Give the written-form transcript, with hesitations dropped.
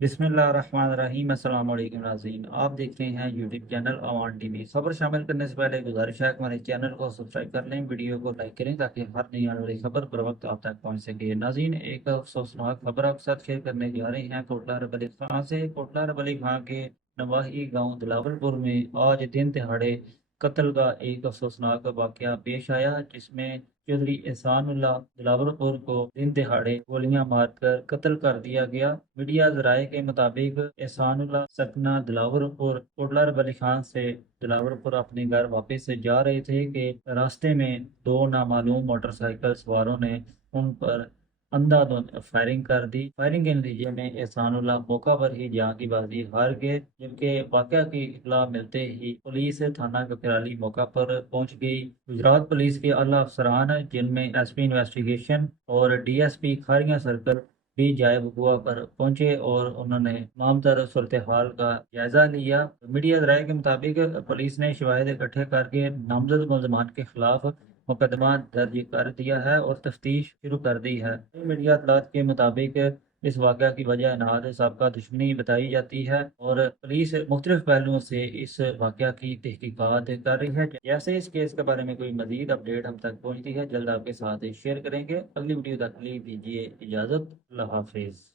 بسم اللہ الرحمن الرحیم۔ السلام علیکم ناظرین، آپ دیکھ رہے ہیں YouTube channel Awan T V. خبر شامل کرنے سے پہلے گزارش ہے کہ ہمارے چینل کو سبسکرائب کر لیں، ویڈیو کو لائک کریں تاکہ ہر نئی آنے والی خبر پر وقت آپ تک پہنچ سکے۔ ناظرین، ایک افسوسناک خبر آپ کے ساتھ شیئر کرنے جا رہے ہیں کوٹلہ رب علی خاں سے۔ کوٹلہ رب علی خاں کے نواحی گاؤں دلاور پور میں آج دن دہاڑے قتل کا ایک افسوسناک واقعہ پیش آیا، جس میں چودھری احسان اللہ دلاور پور کو دن دہاڑے گولیاں مار کر قتل کر دیا گیا۔ میڈیا ذرائع کے مطابق احسان اللہ سکنہ دلاور پور کوٹلہ رب علی خان سے دلاور پور اپنے گھر واپس جا رہے تھے کہ راستے میں دو نامعلوم موٹر سائیکل سواروں نے ان پر اندھا دھند فائرنگ کر دی۔ فائرنگ کے نتیجے میں احسان اللہ موقع پر ہی جان کی بازی ہار گئے، جبکہ واقعہ کی اطلاع ملتے ہی پولیس تھانہ کپرالی موقع پر پہنچ گئی۔ گجرات پولیس کے اعلیٰ افسران، جن میں ایس پی انویسٹیگیشن اور D S P Kharian circle بھی جائے وقوع پر پہنچے اور انہوں نے تمام تر صورتحال کا جائزہ لیا۔ میڈیا ذرائع کے مطابق پولیس نے شواہد اکٹھے کر کے نامزد ملزمان کے خلاف مقدمہ درج کر دیا ہے اور تفتیش شروع کر دی ہے۔ میڈیا اطلاعات کے مطابق اس واقعہ کی وجہ اناد سابقہ دشمنی بتائی جاتی ہے اور پولیس مختلف پہلوؤں سے اس واقعہ کی تحقیقات کر رہی ہے۔ جیسے اس کیس کے بارے میں کوئی مزید اپڈیٹ ہم تک پہنچتی ہے، جلد آپ کے ساتھ شیئر کریں گے۔ اگلی ویڈیو تک کے لیے دیجیے اجازت۔ اللہ حافظ۔